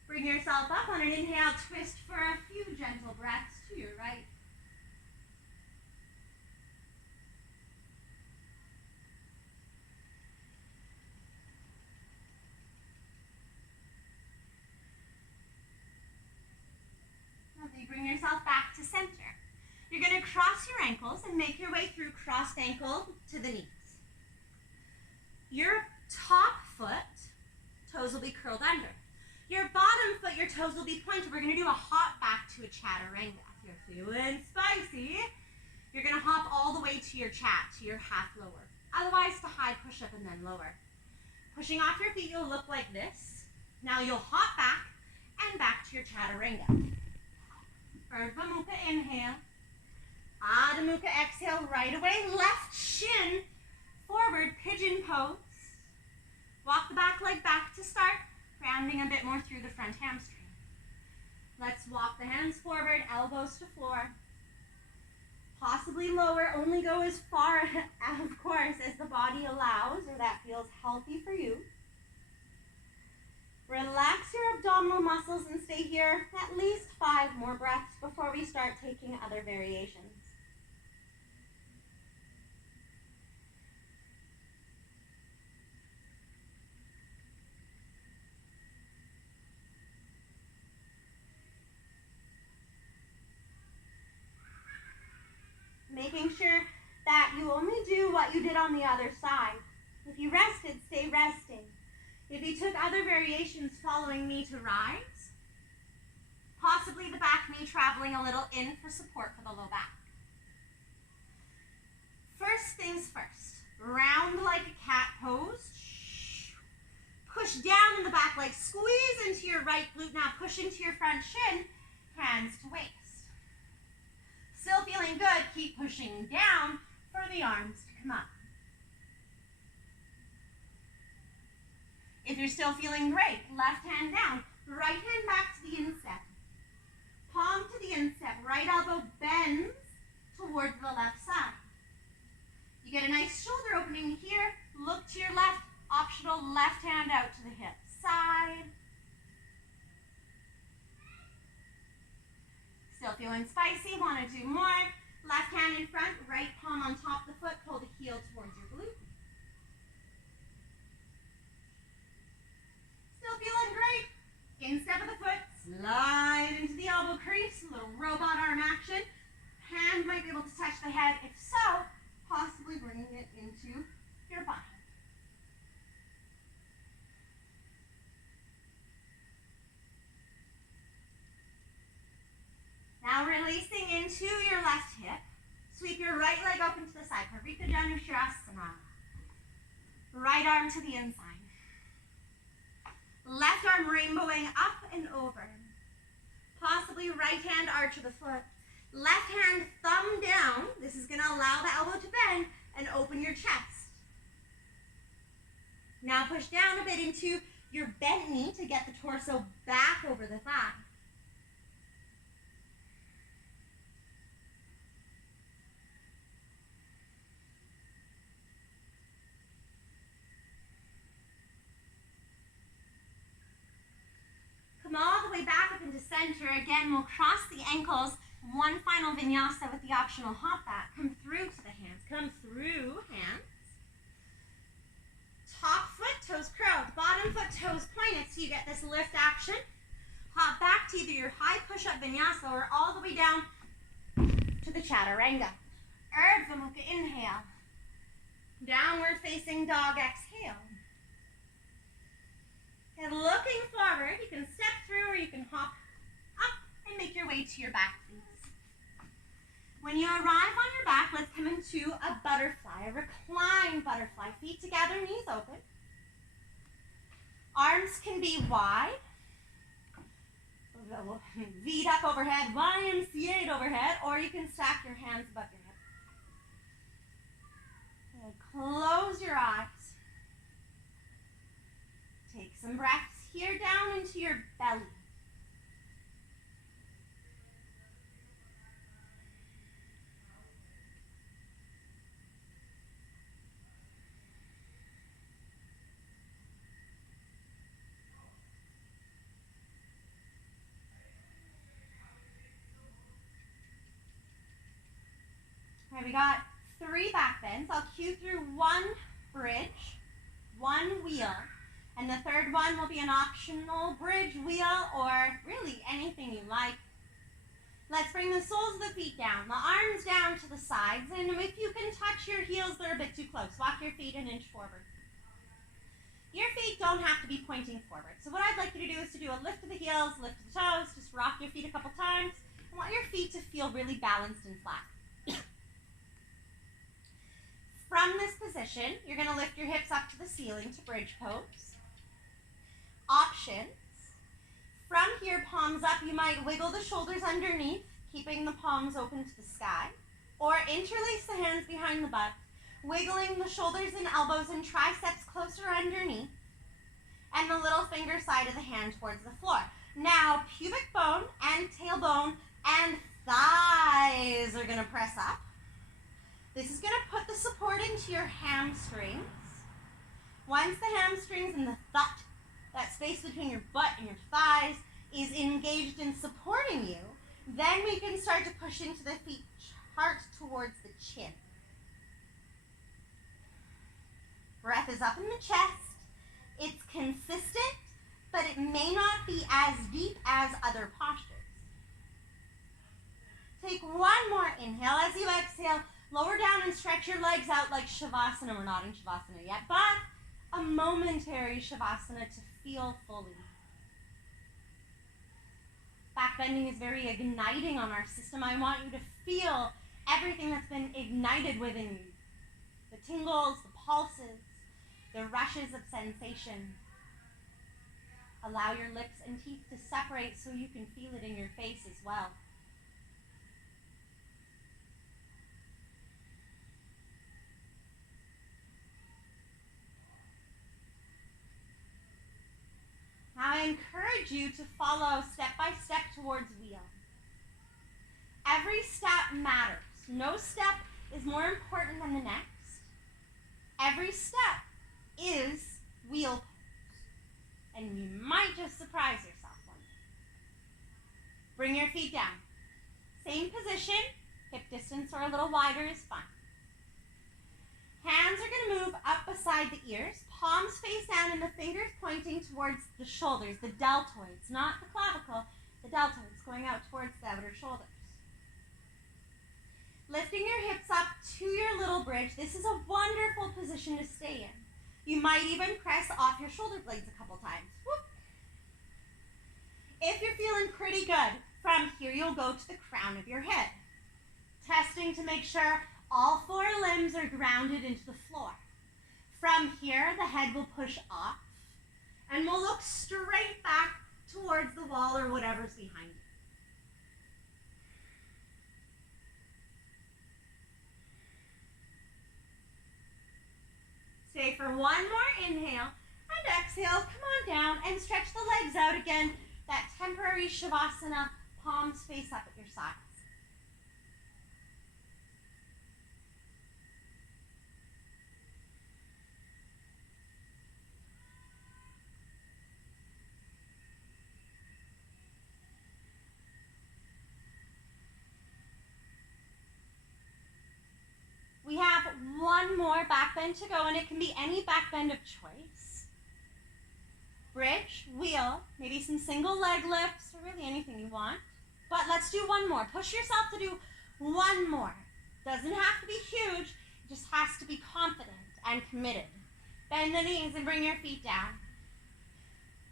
Bring yourself up on an inhale, twist for a few gentle breaths to your right. Lovely. Bring yourself back to center. You're going to cross your ankles and make your way through crossed ankle to the knees. Your top foot, toes will be curled under. Your bottom foot, your toes will be pointed. We're going to do a hop back to a chaturanga. If you're feeling spicy, you're going to hop all the way to your chat, to your half lower. Otherwise, to high push-up and then lower. Pushing off your feet, you'll look like this. Now you'll hop back and back to your chaturanga. Urdhva Mukha, inhale. Adho Mukha, exhale right away. Left shin forward, pigeon pose. Walk the back leg back to start. Rounding a bit more through the front hamstring. Let's walk the hands forward, elbows to floor. Possibly lower, only go as far, of course, as the body allows or that feels healthy for you. Relax your abdominal muscles and stay here at least 5 more breaths before we start taking other variations. Making sure that you only do what you did on the other side. If you rested, stay resting. If you took other variations following me to rise, possibly the back knee traveling a little in for support for the low back. First things first, round like a cat pose. Push down in the back leg, squeeze into your right glute. Now push into your front shin, hands to waist. Still feeling good, keep pushing down for the arms to come up. If you're still feeling great, left hand down, right hand back to the instep. Palm to the instep, right elbow bends towards the left side. You get a nice shoulder opening here, look to your left, optional left hand out to the hip. Side. Still feeling spicy, want to do more. Left hand in front, right palm on top of the foot, pull the heel towards your glute. Still feeling great. Instep of the foot, slide into the elbow crease, a little robot arm action. Hand might be able to touch the head. If so, possibly bringing it into your body. Now releasing into your left hip. Sweep your right leg open to the side. Parika Janushrasana. Right arm to the inside. Left arm rainbowing up and over. Possibly right hand arch of the foot. Left hand thumb down. This is going to allow the elbow to bend and open your chest. Now push down a bit into your bent knee to get the torso back over the thigh. Come all the way back up into center. Again, we'll cross the ankles. One final vinyasa with the optional hop back. Come through to the hands. Come through hands. Top foot, toes curled. Bottom foot, toes pointed. So you get this lift action. Hop back to either your high push-up vinyasa or all the way down to the chaturanga. Urdhva Mukha, inhale. Downward facing dog, exhale. And looking forward, you can step through or you can hop up and make your way to your back, please. When you arrive on your back, let's come into a butterfly, a reclined butterfly. Feet together, knees open. Arms can be wide. V'd up overhead, YMCA'd overhead, or you can stack your hands above your head. And close your eyes. Take some breaths here down into your belly. All right, we got 3 back bends. I'll cue through 1 bridge, 1 wheel. And the third one will be an optional bridge, wheel, or really anything you like. Let's bring the soles of the feet down, the arms down to the sides, and if you can touch your heels, they're a bit too close. Walk your feet an inch forward. Your feet don't have to be pointing forward. So what I'd like you to do is to do a lift of the heels, lift of the toes, just rock your feet a couple times. I want your feet to feel really balanced and flat. From this position, you're going to lift your hips up to the ceiling to bridge pose. Options. From here, palms up, you might wiggle the shoulders underneath, keeping the palms open to the sky, or interlace the hands behind the butt, wiggling the shoulders and elbows and triceps closer underneath, and the little finger side of the hand towards the floor. Now, pubic bone and tailbone and thighs are going to press up. This is going to put the support into your hamstrings. Once the hamstrings and the thut, that space between your butt and your thighs, is engaged in supporting you, then we can start to push into the feet, heart towards the chin. Breath is up in the chest. It's consistent, but it may not be as deep as other postures. Take one more inhale. As you exhale, lower down and stretch your legs out like Savasana. We're not in Savasana yet, but a momentary Savasana to feel fully. Back bending is very igniting on our system. I want you to feel everything that's been ignited within you. The tingles, the pulses, the rushes of sensation. Allow your lips and teeth to separate so you can feel it in your face as well. Now I encourage you to follow step by step towards wheel. Every step matters. No step is more important than the next. Every step is wheel pose. And you might just surprise yourself one day. Bring your feet down. Same position, hip distance or a little wider is fine. Hands are going to move up beside the ears, palms face down and the fingers pointing towards the shoulders, the deltoids, not the clavicle, the deltoids going out towards the outer shoulders. Lifting your hips up to your little bridge. This is a wonderful position to stay in. You might even press off your shoulder blades a couple times. Whoop. If you're feeling pretty good, from here you'll go to the crown of your head. Testing to make sure all 4 limbs are grounded into the floor. From here, the head will push off, and we'll look straight back towards the wall or whatever's behind you. Stay for one more inhale, and exhale, come on down and stretch the legs out again. That temporary Savasana, palms face up at your sides. We have one more back bend to go, and it can be any back bend of choice. Bridge, wheel, maybe some single leg lifts, or really anything you want. But let's do one more. Push yourself to do one more. Doesn't have to be huge, it just has to be confident and committed. Bend the knees and bring your feet down.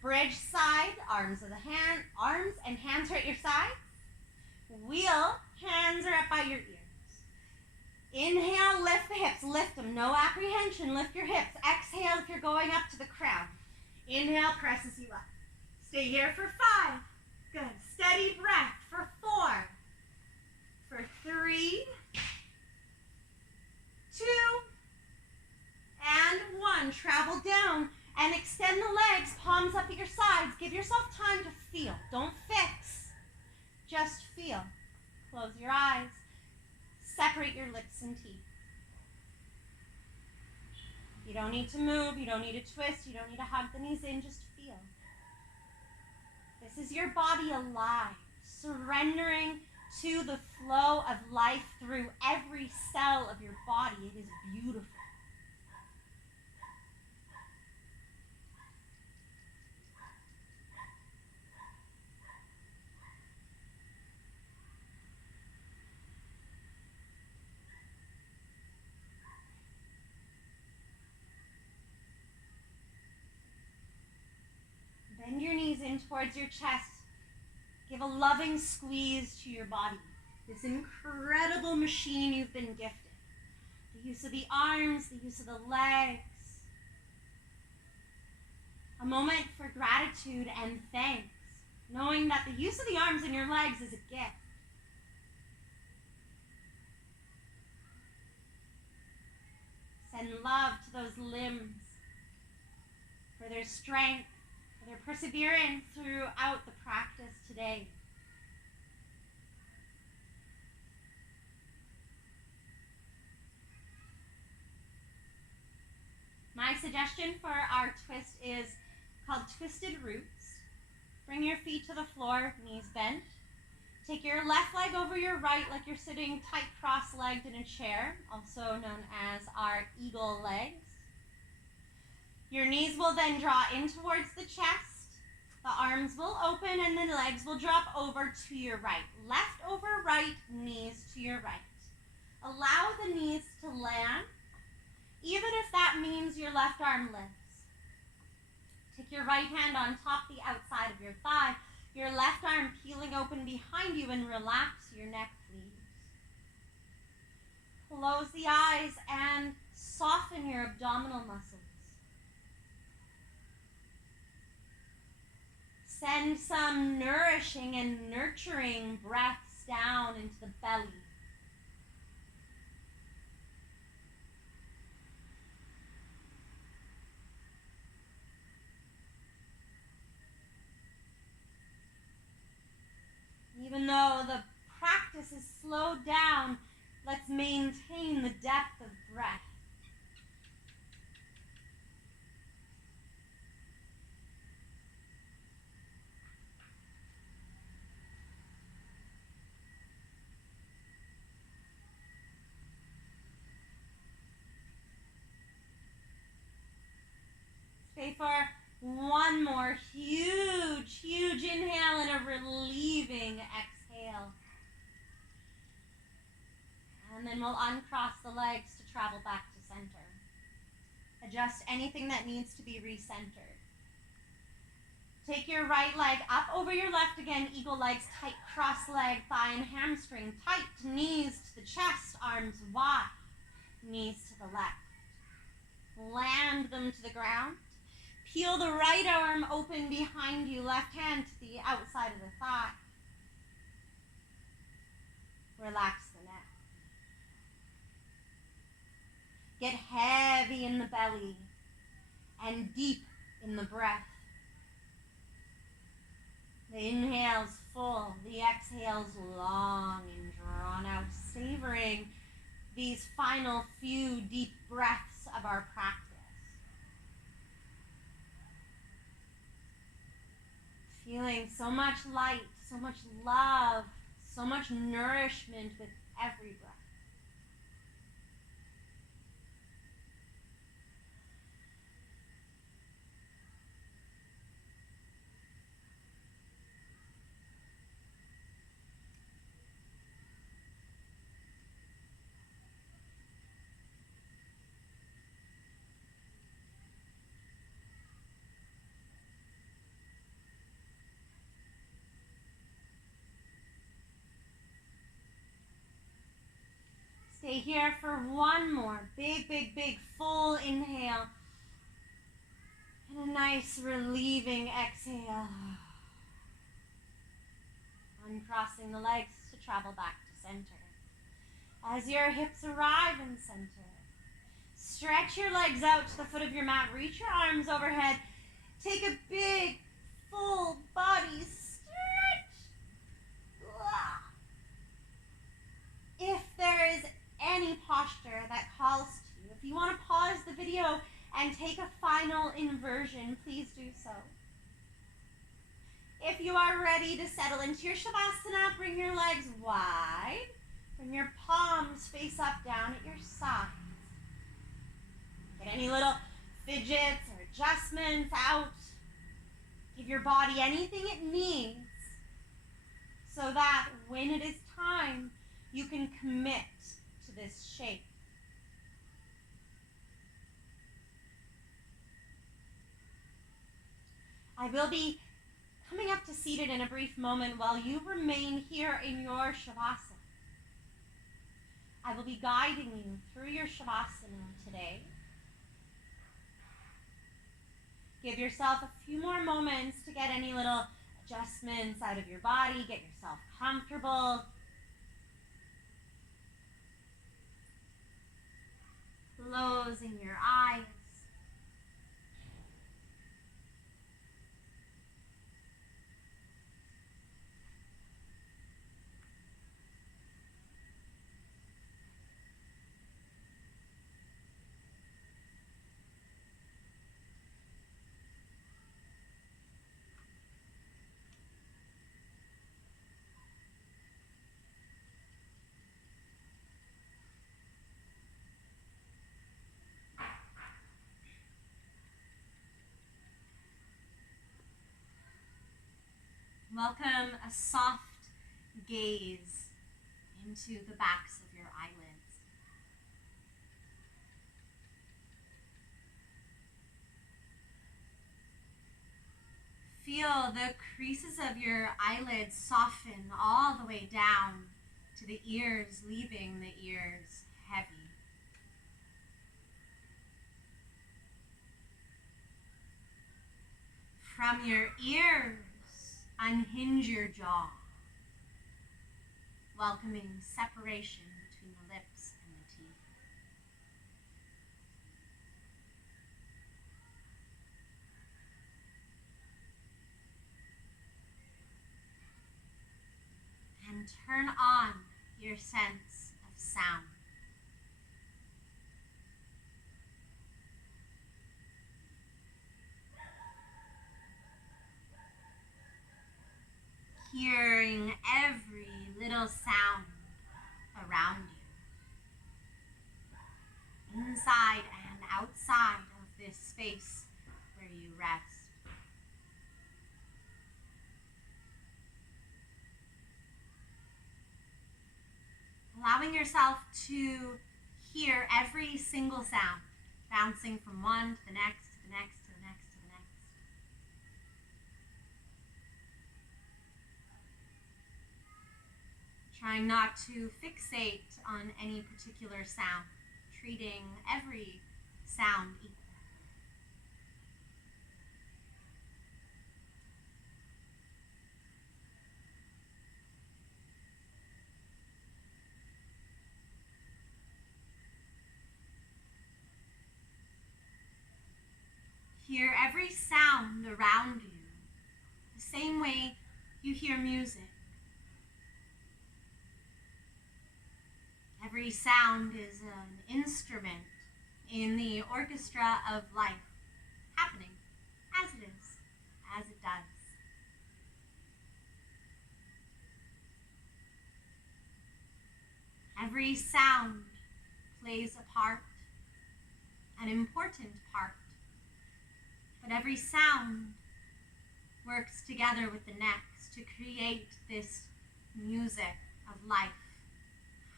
Bridge side, arms and hands are at your sides. Wheel, hands are up by your ears. Inhale, lift the hips, lift them, no apprehension, lift your hips. Exhale if you're going up to the crown. Inhale, presses you up. Stay here for 5. Good, steady breath for 4, for 3, 2, and 1. Travel down and extend the legs, palms up at your sides. Give yourself time to feel, don't fix, just feel. Close your eyes. Separate your lips and teeth. You don't need to move, you don't need to twist, you don't need to hug the knees in, just feel. This is your body alive, surrendering to the flow of life through every cell of your body. It is beautiful. Bend your knees in towards your chest. Give a loving squeeze to your body. This incredible machine you've been gifted. The use of the arms, the use of the legs. A moment for gratitude and thanks, knowing that the use of the arms and your legs is a gift. Send love to those limbs for their strength, for their perseverance throughout the practice today. My suggestion for our twist is called Twisted Roots. Bring your feet to the floor, knees bent. Take your left leg over your right like you're sitting tight cross-legged in a chair, also known as our eagle legs. Your knees will then draw in towards the chest. The arms will open and the legs will drop over to your right. Left over right, knees to your right. Allow the knees to land, even if that means your left arm lifts. Take your right hand on top the outside of your thigh, your left arm peeling open behind you, and relax your neck, please. Close the eyes and soften your abdominal muscles. Send some nourishing and nurturing breaths down into the belly. Even though the practice is slowed down, let's maintain the depth of breath. Stay for one more huge inhale and a relieving exhale. And then we'll uncross the legs to travel back to center. Adjust anything that needs to be recentered. Take your right leg up over your left again, eagle legs, tight cross leg, thigh and hamstring, tight, knees to the chest, arms wide, knees to the left. Land them to the ground. Peel the right arm open behind you, left hand to the outside of the thigh. Relax the neck. Get heavy in the belly and deep in the breath. The inhale's full, the exhale's long and drawn out, savoring these final few deep breaths of our practice. Feeling so much light, so much love, so much nourishment with every breath. Stay here for one more big, big, big full inhale and a nice relieving exhale. Uncrossing the legs to travel back to center. As your hips arrive in center, stretch your legs out to the foot of your mat. Reach your arms overhead. Take a big, full body stretch. If there is any posture that calls to you, if you want to pause the video and take a final inversion, please do so. If you are ready to settle into your Savasana, bring your legs wide. Bring your palms face up down at your sides. Get any little fidgets or adjustments out. Give your body anything it needs so that when it is time, you can commit to this shape. I will be coming up to seated in a brief moment while you remain here in your Shavasana. I will be guiding you through your Shavasana today. Give yourself a few more moments to get any little adjustments out of your body, get yourself comfortable. Closing your eyes. Welcome a soft gaze into the backs of your eyelids. Feel the creases of your eyelids soften all the way down to the ears, leaving the ears heavy. From your ears, unhinge your jaw, welcoming separation between the lips and the teeth. And turn on your sense of sound. Hearing every little sound around you, inside and outside of this space where you rest. Allowing yourself to hear every single sound, bouncing from one to the next, to the next, to the next, to the next. Trying not to fixate on any particular sound, treating every sound equal. Hear every sound around you, the same way you hear music. Every sound is an instrument in the orchestra of life, happening as it is, as it does. Every sound plays a part, an important part, but every sound works together with the next to create this music of life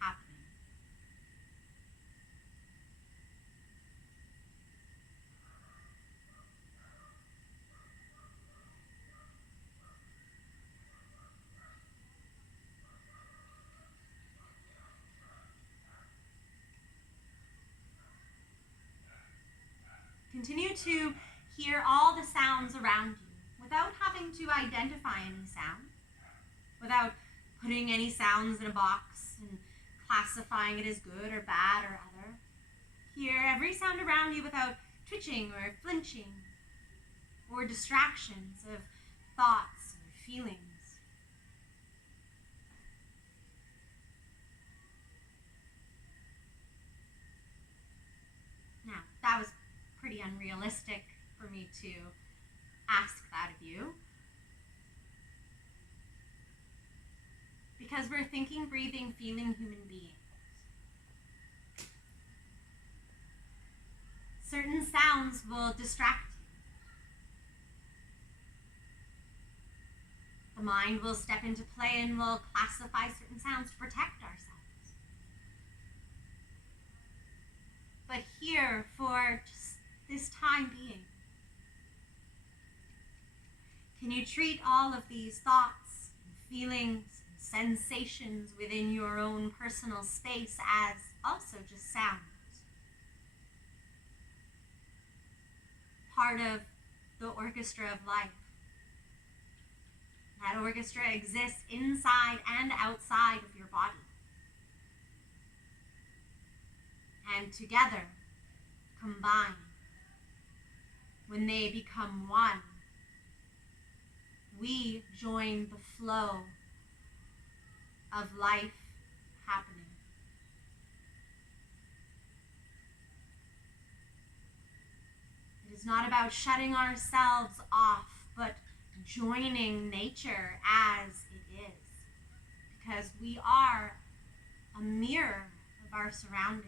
happening. Continue to hear all the sounds around you without having to identify any sound, without putting any sounds in a box and classifying it as good or bad or other. Hear every sound around you without twitching or flinching or distractions of thoughts or feelings. Now, that was pretty unrealistic for me to ask that of you, because we're thinking, breathing, feeling human beings. Certain sounds will distract you. The mind will step into play and will classify certain sounds to protect ourselves. But here, for just this time being, can you treat all of these thoughts and feelings and sensations within your own personal space as also just sounds? Part of the orchestra of life. That orchestra exists inside and outside of your body. And together, combined, when they become one, we join the flow of life happening. It is not about shutting ourselves off, but joining nature as it is, because we are a mirror of our surroundings.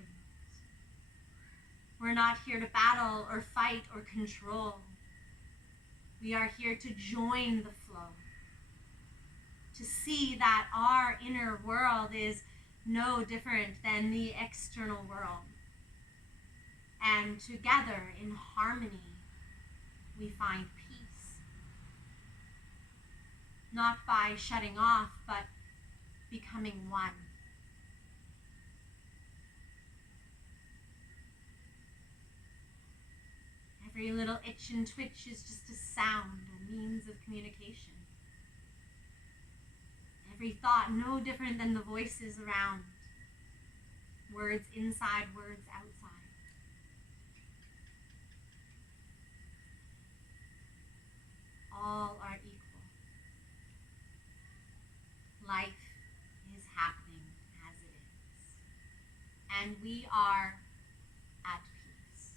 We're not here to battle or fight or control. We are here to join the flow, to see that our inner world is no different than the external world. And together, in harmony, we find peace. Not by shutting off, but becoming one. Every little itch and twitch is just a sound, a means of communication. Every thought no different than the voices around. Words inside, words outside. All are equal. Life is happening as it is. And we are at peace.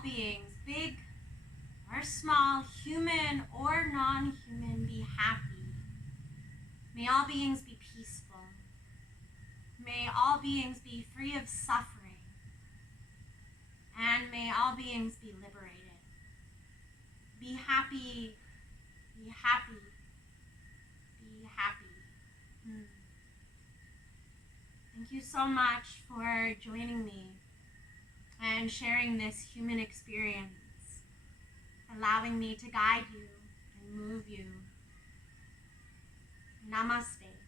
all beings, big or small, human or non-human, be happy. May all beings be peaceful. May all beings be free of suffering. And may all beings be liberated. Be happy. Be happy. Be happy. Thank you so much for joining me and sharing this human experience, allowing me to guide you and move you. Namaste.